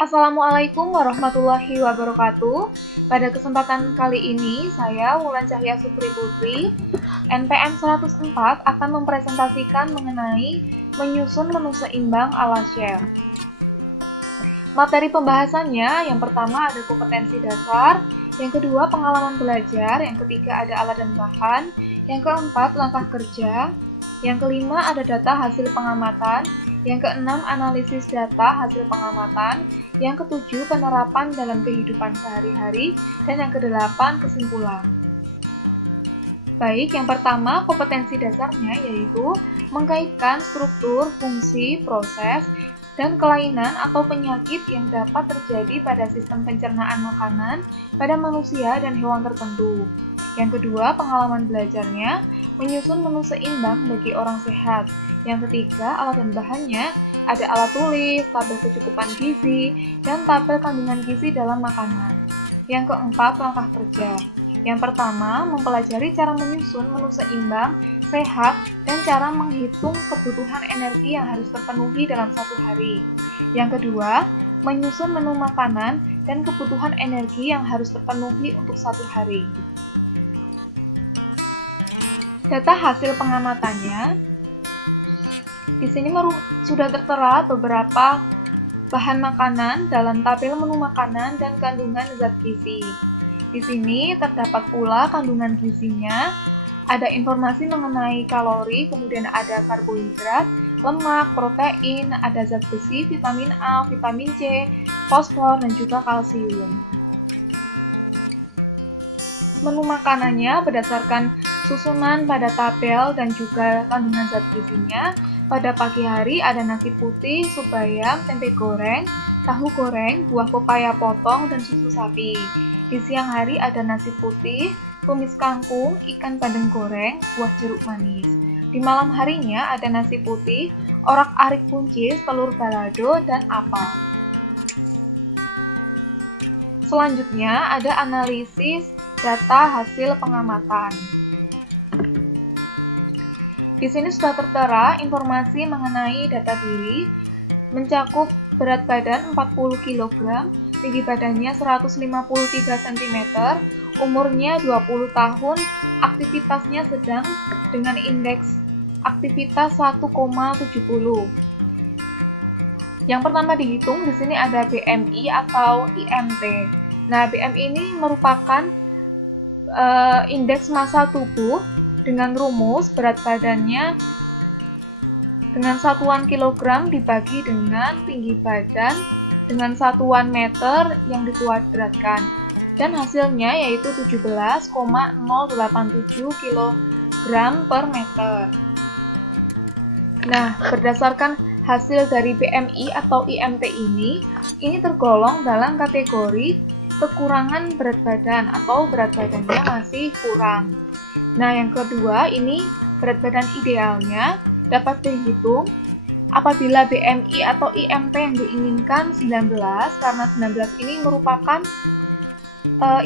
Assalamualaikum warahmatullahi wabarakatuh. Pada kesempatan kali ini, saya Wulan Cahya Supri Putri, NPM 104 akan mempresentasikan mengenai menyusun menu seimbang ala chef. Materi pembahasannya, yang pertama ada kompetensi dasar, yang kedua pengalaman belajar, yang ketiga ada alat dan bahan, yang keempat langkah kerja, yang kelima ada data hasil pengamatan, yang keenam analisis data hasil pengamatan, yang ketujuh penerapan dalam kehidupan sehari-hari, dan yang kedelapan kesimpulan. Baik, yang pertama kompetensi dasarnya yaitu mengkaitkan struktur, fungsi, proses, dan kelainan atau penyakit yang dapat terjadi pada sistem pencernaan makanan pada manusia dan hewan tertentu. Yang kedua, pengalaman belajarnya menyusun menu seimbang bagi orang sehat. Yang ketiga, alat dan bahannya ada alat tulis, tabel kecukupan gizi, dan tabel kandungan gizi dalam makanan. Yang keempat, langkah kerja. Yang pertama, mempelajari cara menyusun menu seimbang, sehat, dan cara menghitung kebutuhan energi yang harus terpenuhi dalam satu hari. Yang kedua, menyusun menu makanan dan kebutuhan energi yang harus terpenuhi untuk satu hari. Data hasil pengamatannya, di sini sudah tertera beberapa bahan makanan dalam tabel menu makanan dan kandungan zat gizi. Di sini terdapat pula kandungan gizinya, ada informasi mengenai kalori, kemudian ada karbohidrat, lemak, protein, ada zat besi, vitamin A, vitamin C, fosfor, dan juga kalsium. Menu makanannya berdasarkan susunan pada tabel dan juga kandungan zat gizinya. Pada pagi hari ada nasi putih, sup bayam, tempe goreng, tahu goreng, buah pepaya potong, dan susu sapi. Di siang hari ada nasi putih, tumis kangkung, ikan bandeng goreng, buah jeruk manis. Di malam harinya ada nasi putih, orak-arik buncis, telur balado, dan apel. Selanjutnya ada analisis data hasil pengamatan. Di sini sudah tertera informasi mengenai data diri, mencakup berat badan 40 kg, tinggi badannya 153 cm, umurnya 20 tahun, aktivitasnya sedang dengan indeks aktivitas 1,70. Yang pertama dihitung di sini ada BMI atau IMT. Nah, BMI ini merupakan indeks massa tubuh dengan rumus berat badannya dengan satuan kilogram dibagi dengan tinggi badan dengan satuan meter yang dikuadratkan, dan hasilnya yaitu 17,087 kg per meter. Nah, berdasarkan hasil dari BMI atau IMT ini tergolong dalam kategori kekurangan berat badan atau berat badannya masih kurang. Nah, yang kedua ini berat badan idealnya dapat dihitung apabila BMI atau IMT yang diinginkan 19, karena 19 ini merupakan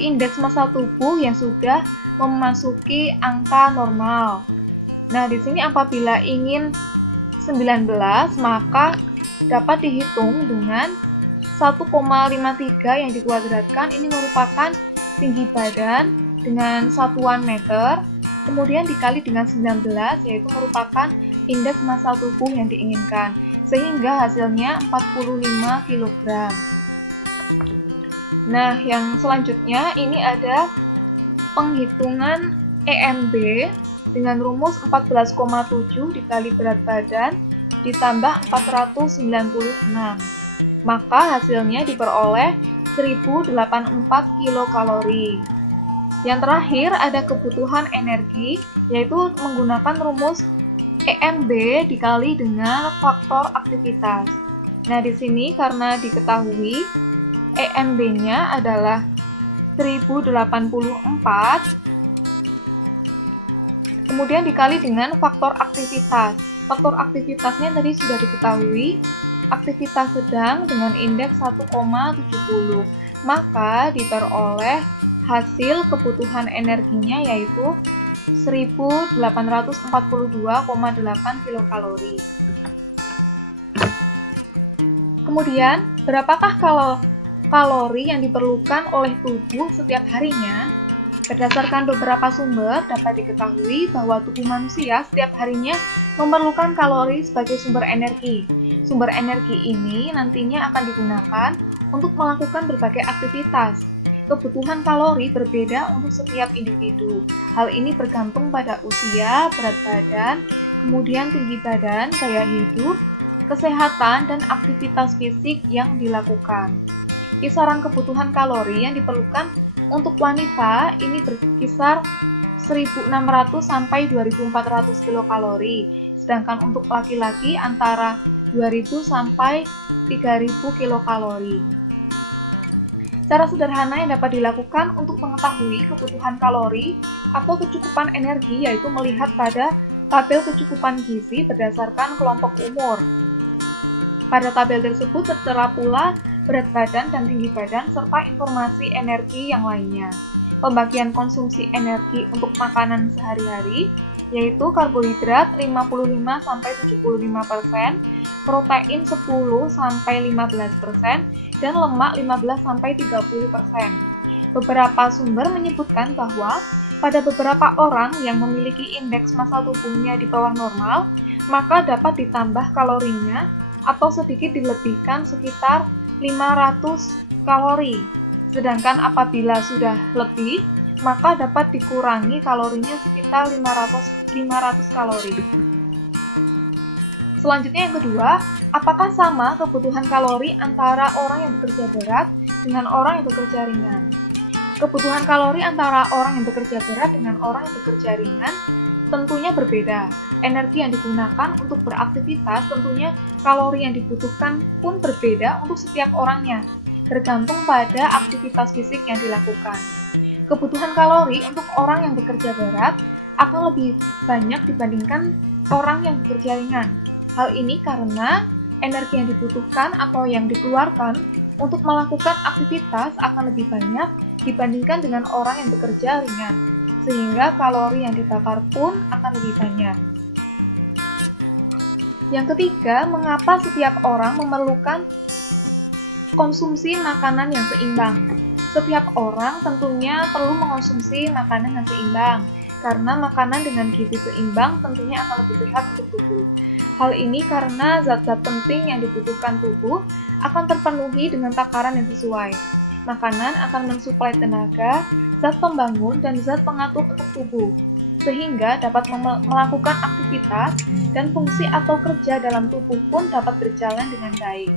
indeks massa tubuh yang sudah memasuki angka normal. Nah, di sini apabila ingin 19, maka dapat dihitung dengan 1,53 yang dikuadratkan, ini merupakan tinggi badan dengan satuan meter, kemudian dikali dengan 19, yaitu merupakan indeks massa tubuh yang diinginkan, sehingga hasilnya 45 kg. Nah, yang selanjutnya ini ada penghitungan EMB dengan rumus 14,7 dikali berat badan ditambah 496. Maka hasilnya diperoleh 1084 kilokalori. Yang terakhir ada kebutuhan energi, yaitu menggunakan rumus EMB dikali dengan faktor aktivitas. Nah, di sini karena diketahui EMB-nya adalah 1084, kemudian dikali dengan faktor aktivitas. Faktor aktivitasnya tadi sudah diketahui, aktivitas sedang dengan indeks 1,70. Maka diperoleh hasil kebutuhan energinya yaitu 1842,8 kilokalori. Kemudian, berapakah kalori yang diperlukan oleh tubuh setiap harinya? Berdasarkan beberapa sumber, dapat diketahui bahwa tubuh manusia setiap harinya memerlukan kalori sebagai sumber energi. Sumber energi ini nantinya akan digunakan untuk melakukan berbagai aktivitas. Kebutuhan kalori berbeda untuk setiap individu. Hal ini bergantung pada usia, berat badan, kemudian tinggi badan, gaya hidup, kesehatan, dan aktivitas fisik yang dilakukan. Kisaran kebutuhan kalori yang diperlukan untuk wanita ini berkisar 1.600 sampai 2.400 kilokalori, sedangkan untuk laki-laki antara 2.000 sampai 3.000 kilokalori. Cara sederhana yang dapat dilakukan untuk mengetahui kebutuhan kalori atau kecukupan energi yaitu melihat pada tabel kecukupan gizi berdasarkan kelompok umur. Pada tabel tersebut tertera pula berat badan dan tinggi badan, serta informasi energi yang lainnya. Pembagian konsumsi energi untuk makanan sehari-hari, yaitu karbohidrat 55-75%, protein 10-15%, dan lemak 15-30%. Beberapa sumber menyebutkan bahwa pada beberapa orang yang memiliki indeks massa tubuhnya di bawah normal, maka dapat ditambah kalorinya atau sedikit dilebihkan sekitar 500 kalori. Sedangkan apabila sudah lebih, maka dapat dikurangi kalorinya sekitar 500 kalori. Selanjutnya yang kedua, apakah sama kebutuhan kalori antara orang yang bekerja berat dengan orang yang bekerja ringan? Kebutuhan kalori antara orang yang bekerja berat dengan orang yang bekerja ringan tentunya berbeda. Energi yang digunakan untuk beraktivitas tentunya kalori yang dibutuhkan pun berbeda untuk setiap orangnya, tergantung pada aktivitas fisik yang dilakukan. Kebutuhan kalori untuk orang yang bekerja berat akan lebih banyak dibandingkan orang yang bekerja ringan. Hal ini karena energi yang dibutuhkan atau yang dikeluarkan untuk melakukan aktivitas akan lebih banyak dibandingkan dengan orang yang bekerja ringan, sehingga kalori yang dibakar pun akan lebih banyak. Yang ketiga, mengapa setiap orang memerlukan konsumsi makanan yang seimbang? Setiap orang tentunya perlu mengonsumsi makanan yang seimbang, karena makanan dengan gizi seimbang tentunya akan lebih sehat untuk tubuh. Hal ini karena zat-zat penting yang dibutuhkan tubuh akan terpenuhi dengan takaran yang sesuai. Makanan akan mensuplai tenaga, zat pembangun, dan zat pengatur untuk tubuh, sehingga dapat melakukan aktivitas dan fungsi atau kerja dalam tubuh pun dapat berjalan dengan baik.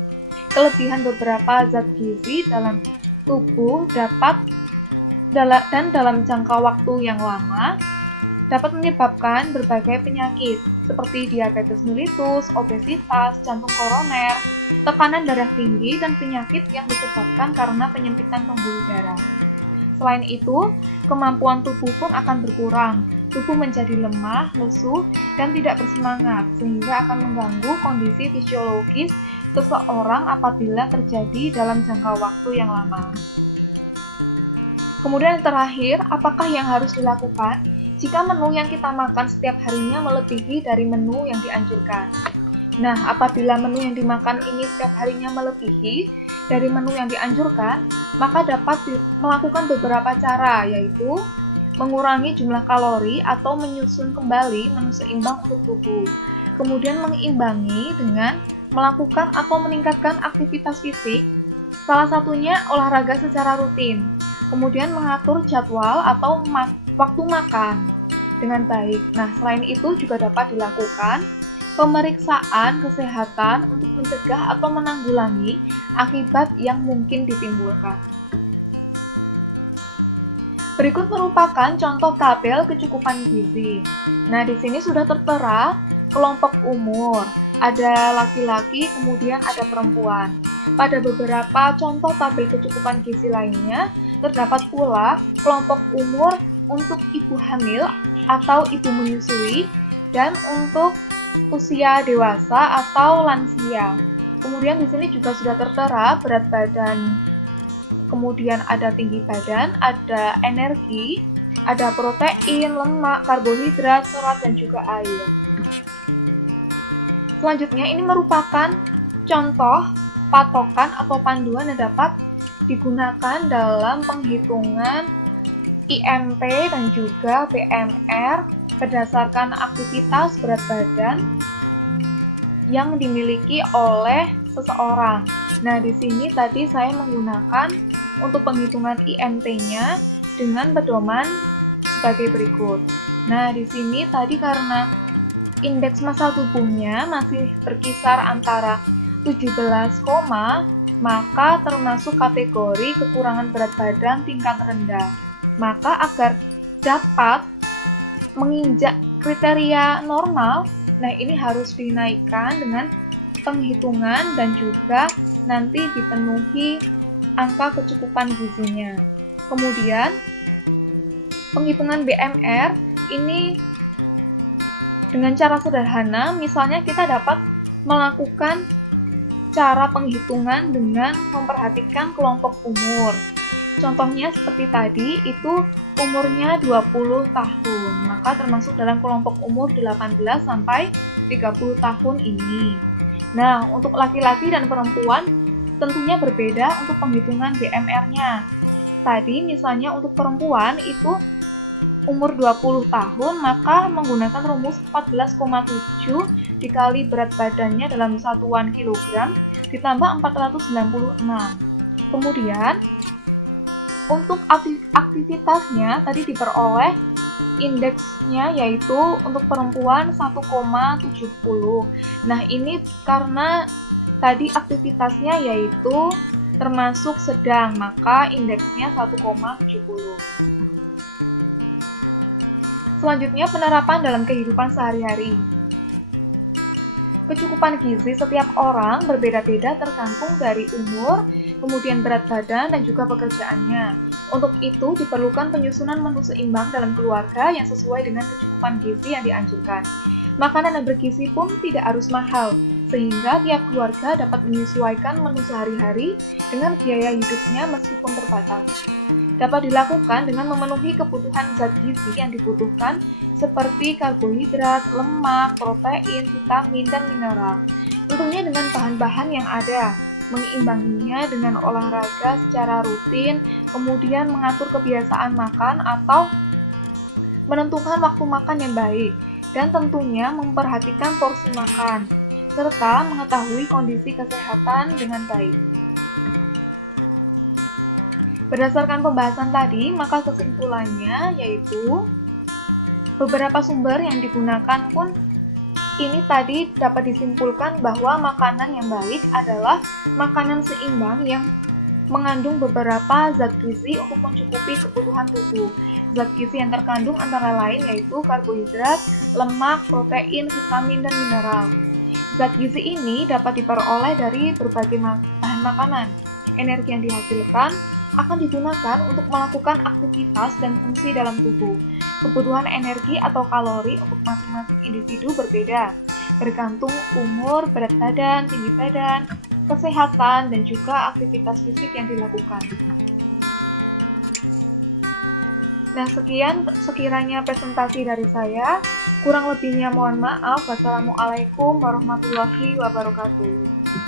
Kelebihan beberapa zat gizi dalam tubuh dalam jangka waktu yang lama dapat menyebabkan berbagai penyakit seperti diabetes mellitus, obesitas, jantung koroner, tekanan darah tinggi, dan penyakit yang disebabkan karena penyempitan pembuluh darah. Selain itu, kemampuan tubuh pun akan berkurang. Tubuh menjadi lemah, lesu, dan tidak bersemangat, sehingga akan mengganggu kondisi fisiologis seseorang apabila terjadi dalam jangka waktu yang lama. Kemudian yang terakhir, apakah yang harus dilakukan jika menu yang kita makan setiap harinya melebihi dari menu yang dianjurkan? Nah, apabila menu yang dimakan ini setiap harinya melebihi dari menu yang dianjurkan, maka dapat melakukan beberapa cara, yaitu mengurangi jumlah kalori atau menyusun kembali menu seimbang untuk tubuh. Kemudian mengimbangi dengan melakukan atau meningkatkan aktivitas fisik, salah satunya olahraga secara rutin. Kemudian mengatur jadwal atau waktu makan dengan baik. Nah, selain itu juga dapat dilakukan pemeriksaan kesehatan untuk mencegah atau menanggulangi akibat yang mungkin ditimbulkan. Berikut merupakan contoh tabel kecukupan gizi. Nah, di sini sudah tertera kelompok umur, ada laki-laki, kemudian ada perempuan. Pada beberapa contoh tabel kecukupan gizi lainnya, terdapat pula kelompok umur untuk ibu hamil atau ibu menyusui, dan untuk usia dewasa atau lansia. Kemudian di sini juga sudah tertera berat badan, kemudian ada tinggi badan, ada energi, ada protein, lemak, karbohidrat, serat, dan juga air. Selanjutnya ini merupakan contoh patokan atau panduan yang dapat digunakan dalam penghitungan IMP dan juga BMR berdasarkan aktivitas berat badan yang dimiliki oleh seseorang. Nah, di sini tadi saya menggunakan untuk penghitungan IMT-nya dengan pedoman sebagai berikut. Nah, di sini tadi karena indeks massa tubuhnya masih berkisar antara 17, maka termasuk kategori kekurangan berat badan tingkat rendah. Maka agar dapat menginjak kriteria normal, nah ini harus dinaikkan dengan penghitungan dan juga nanti dipenuhi angka kecukupan gizinya. Kemudian penghitungan BMR ini dengan cara sederhana, misalnya kita dapat melakukan cara penghitungan dengan memperhatikan kelompok umur. Contohnya seperti tadi, itu umurnya 20 tahun, maka termasuk dalam kelompok umur 18 sampai 30 tahun ini. Nah, untuk laki-laki dan perempuan tentunya berbeda untuk penghitungan BMR-nya. Tadi misalnya untuk perempuan itu umur 20 tahun, maka menggunakan rumus 14,7 dikali berat badannya dalam satuan kilogram ditambah 496. Kemudian untuk aktivitasnya tadi diperoleh indeksnya yaitu untuk perempuan 1,70. Nah, ini karena tadi aktivitasnya yaitu termasuk sedang, maka indeksnya 1,70. Selanjutnya, penerapan dalam kehidupan sehari-hari. Kecukupan gizi setiap orang berbeda-beda tergantung dari umur, kemudian berat badan, dan juga pekerjaannya. Untuk itu, diperlukan penyusunan menu seimbang dalam keluarga yang sesuai dengan kecukupan gizi yang dianjurkan. Makanan yang bergizi pun tidak harus mahal, sehingga tiap keluarga dapat menyesuaikan menu sehari-hari dengan biaya hidupnya meskipun terbatas. Dapat dilakukan dengan memenuhi kebutuhan zat gizi yang dibutuhkan seperti karbohidrat, lemak, protein, vitamin, dan mineral. Tentunya dengan bahan-bahan yang ada, mengimbanginya dengan olahraga secara rutin, kemudian mengatur kebiasaan makan atau menentukan waktu makan yang baik, dan tentunya memperhatikan porsi makan, serta mengetahui kondisi kesehatan dengan baik. Berdasarkan pembahasan tadi, maka kesimpulannya yaitu beberapa sumber yang digunakan pun ini tadi dapat disimpulkan bahwa makanan yang baik adalah makanan seimbang yang mengandung beberapa zat gizi untuk mencukupi kebutuhan tubuh. Zat gizi yang terkandung antara lain yaitu karbohidrat, lemak, protein, vitamin, dan mineral. Zat gizi ini dapat diperoleh dari berbagai bahan makanan. Energi yang dihasilkan akan digunakan untuk melakukan aktivitas dan fungsi dalam tubuh. Kebutuhan energi atau kalori untuk masing-masing individu berbeda, bergantung umur, berat badan, tinggi badan, kesehatan, dan juga aktivitas fisik yang dilakukan. Nah, sekian sekiranya presentasi dari saya. Kurang lebihnya mohon maaf. Wassalamualaikum warahmatullahi wabarakatuh.